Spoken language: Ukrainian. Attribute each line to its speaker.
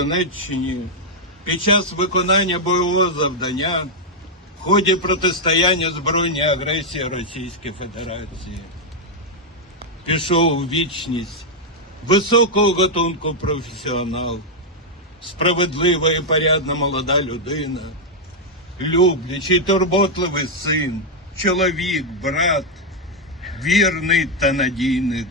Speaker 1: Донеччині під час виконання бойового завдання в ході протистояння збройній агресії Російської Федерації. Пішов у вічність високого готунку професіонал, справедлива і порядна молода людина, люблячий, турботливий син, чоловік, брат, вірний та надійний